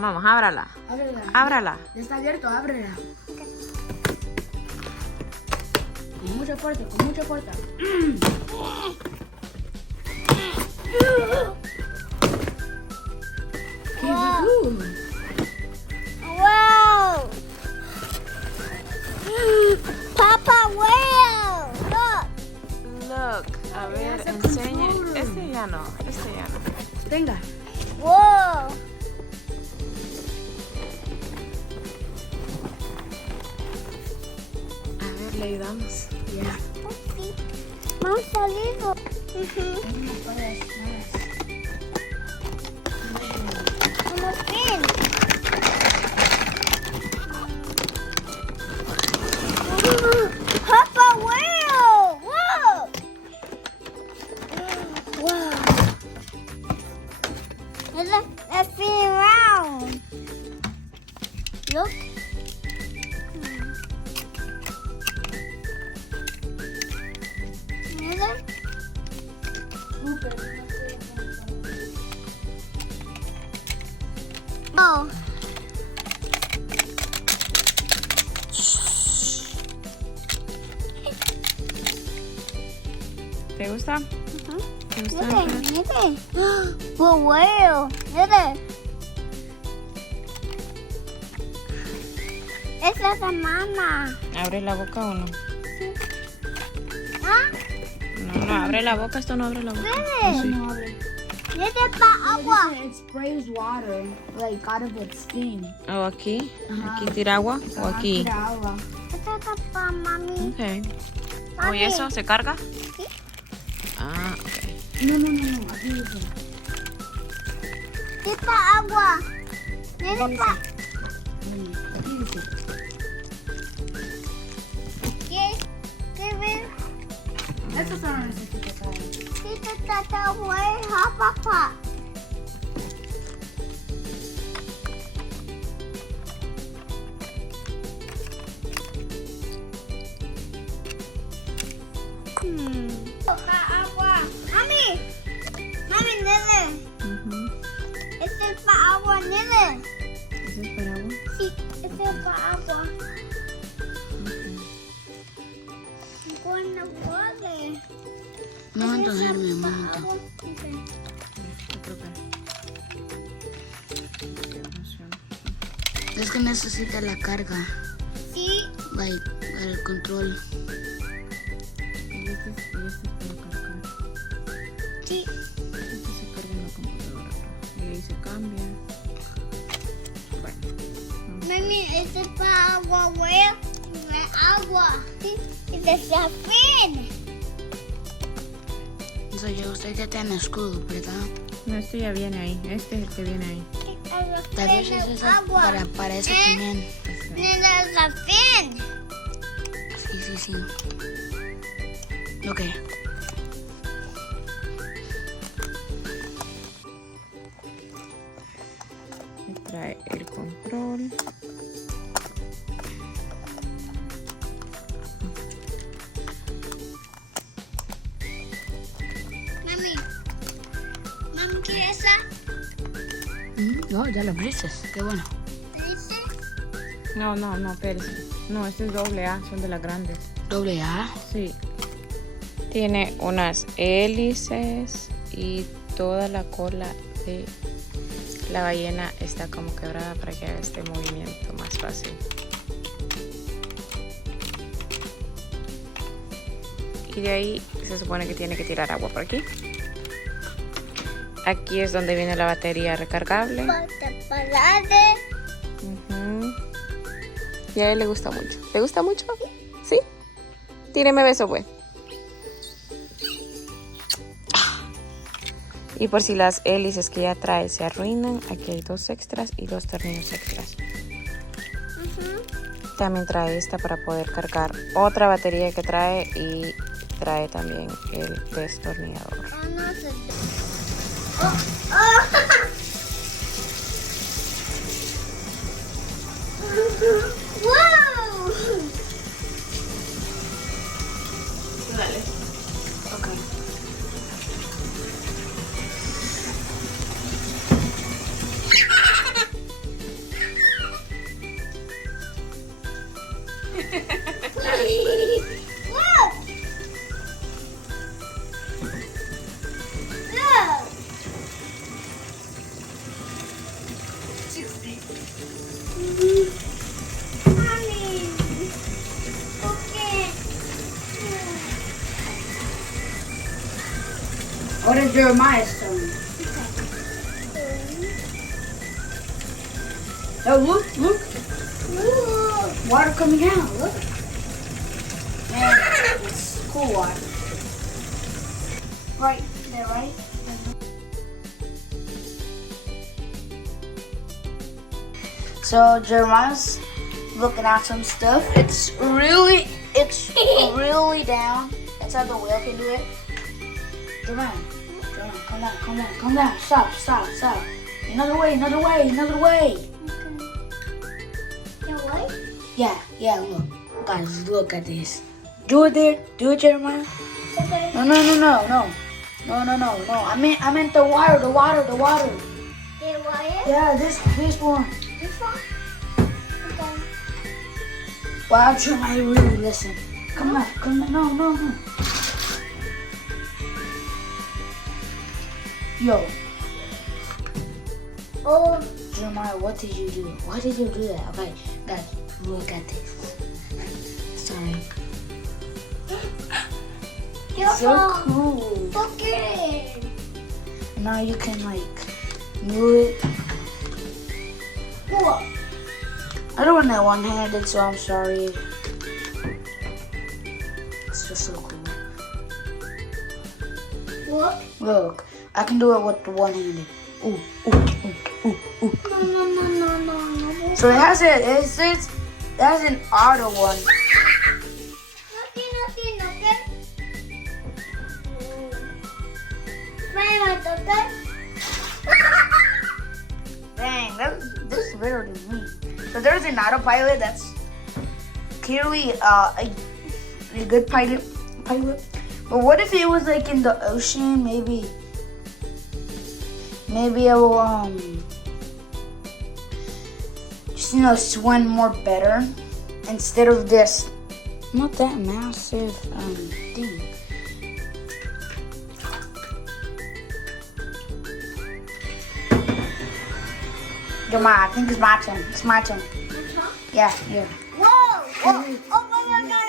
Vamos, ábrala. Ábrela. Ábrala. Ya está abierto, ábrela. Con mucha fuerza, con mucha fuerza. Wow. Wow. Papa, wow. Look. Look, a ver, enseñe. Este ya no. Venga. Wow. A ver, le ayudamos. Ya. Vamos a salirlo. No puedes, Vamos bien. Papa, wow. Wow. Wow. Let's spin around. Look. Mira. Oh. ¿Te gusta? ¿Te gusta? Mire. Oh, wow. Mire. Esa es la mamá. ¿Abre la boca o no? ¿Ah? No, abre la boca. Esto no abre la boca. Mire. No abre. Mire para agua. It sprays water, like out of its skin. ¿O aquí? Ajá. ¿Aquí tira agua? ¿O aquí? Tira agua. Esa es para mami. Ok. Mami. ¿Oye eso? ¿Se carga? Sí. Ah, ok. No, aquí dice. Mire para agua. Mire para... Aquí dice. ¿Qué ves? Eso solo necesita saber. Sí, te está bueno, papá. Para agua. Mami. Mami, nene. Este es para agua, nene. ¿Eso es para agua? Sí, este es para agua. Cuando huele. Un momento, Germán, un momento. Agua. Okay. Yo creo que funciona. Es que necesita la carga, Sí. like, para el control. Y este es para cargar. Sí. Este se carga en la computadora. Y ahí se cambia. Bueno. Mami, este es para agua, huele. Agua. Sí. Y de zafín. Entonces, usted ya tiene escudo, ¿verdad? No, este ya viene ahí. Este es el que viene ahí. Tal vez es esa agua. para eso también. Nena, zafín. Sí. Ok. Trae el control. Mami, ¿qué es esa? No, ya lo abriste. Qué bueno. ¿Dice? No, espérese. No, este es AA, son de las grandes. AA. Sí. Tiene unas hélices y toda la cola de la ballena está como quebrada para que haga este movimiento más fácil. Y de ahí se supone que tiene que tirar agua por aquí. Aquí es donde viene la batería recargable. Ujú. Y a él le gusta mucho. ¿Le gusta mucho? ¿Sí? Tíreme beso, pues. Y por si las hélices que ya trae se arruinan, aquí hay 2 extras y 2 tornillos extras. También trae esta para poder cargar otra batería que trae y trae también el destornillador. ¡Wow! Dale. Ok. is Jeremiah's turn. Oh, look. Water coming out, look. Man, it's cool water. Right there, right? So Jeremiah's looking at some stuff. It's really down. That's how the whale can do it. Jeremiah, calm down. Stop. Another way. Yeah, look. Guys, look at this. Do it there. Do it, Jeremiah. Okay. No. I meant the water. The wire? Yeah, this one. This one? Okay. Wow, Jeremiah, really listen. Come on. No. Yo, Oh, Jeremiah, what did you do? Why did you do that? Okay, guys, look at this. Sorry. So cool. look at it. Now you can move it. Look. I don't want that one-handed, so I'm sorry. It's just so cool. Look, I can do it with the one-handed. Ooh. No. So it has an auto one. Nothing, okay? Mama, okay? Dang, this is better than me. So there's an autopilot that's clearly a good pilot. But what if it was in the ocean? Maybe I will just swim more better instead of this not that massive thing. Jeremiah, I think it's my turn. Yeah. Whoa! Oh my God.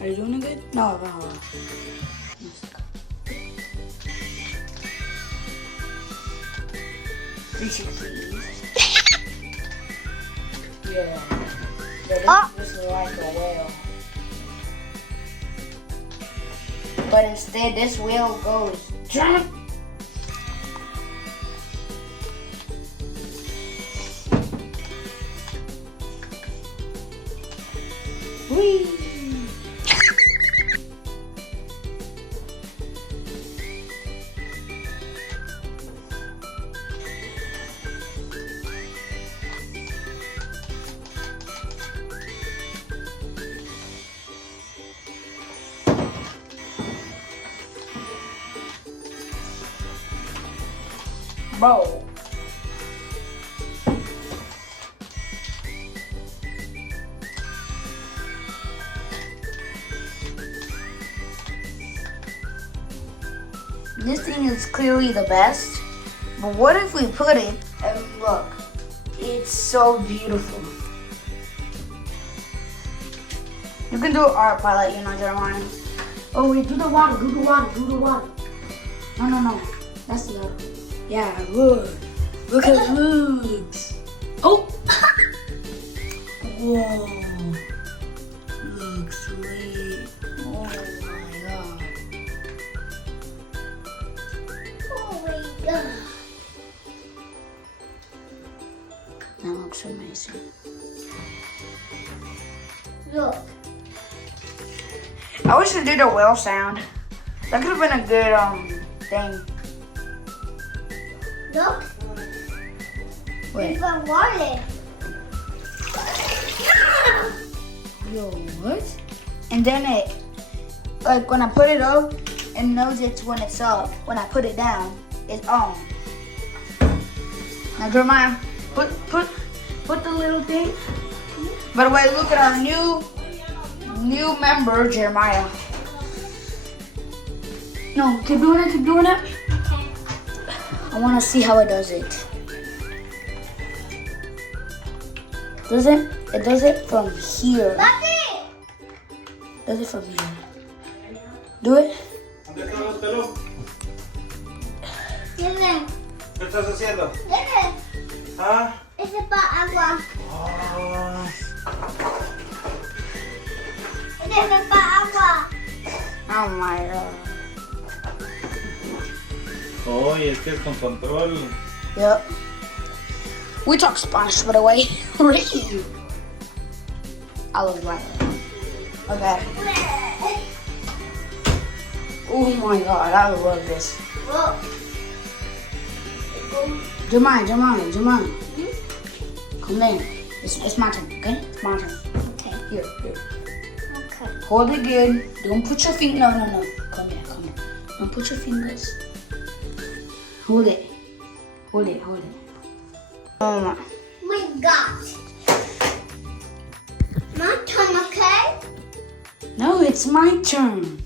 Are you doing it good? No. Yeah. This is like a whale. But instead, this whale goes jump. Whee! Bro. This thing is clearly the best, but what if we put it, and look, it's so beautiful. You can do art pilot, Jeremiah. Oh wait, do the water. No, that's the other. Yeah, look at it looks. Oh! Whoa, looks sweet. Oh my God. That looks amazing. Look. I wish it did a whale sound. That could have been a good thing. Look. Wait. It's a wallet. Yo, what? And then it, when I put it up, it knows it's when it's up. When I put it down, it's on. Now, Jeremiah, put the little thing. By the way, look at our new member, Jeremiah. No, keep doing it. I want to see how it does it. It does it from here. Papi! Does it from here? Do it. ¿Dónde están los pelos? Nene, ¿Qué estás haciendo? nene, ¿Ah? ese es para agua. Ah. Ese es para agua. Oh my god. Oh, y es que es con control. Yep. We talk Spanish, by the way. Ricky. I love my. Okay. Oh my god, I love this. Whoa. Jemai. Come in. It's my turn, okay? It's my turn. Okay. Here. Okay. Hold it good. Don't put your finger. No. Come here. Don't put your fingers. Hold it. Oh my. We got my turn, okay? No, it's my turn.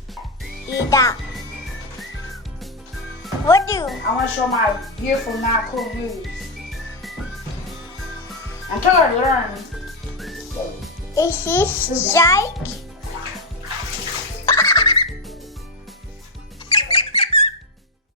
Eat that. What do? I want to show my beautiful, not cool moves. I'm trying to learn. Is this strike?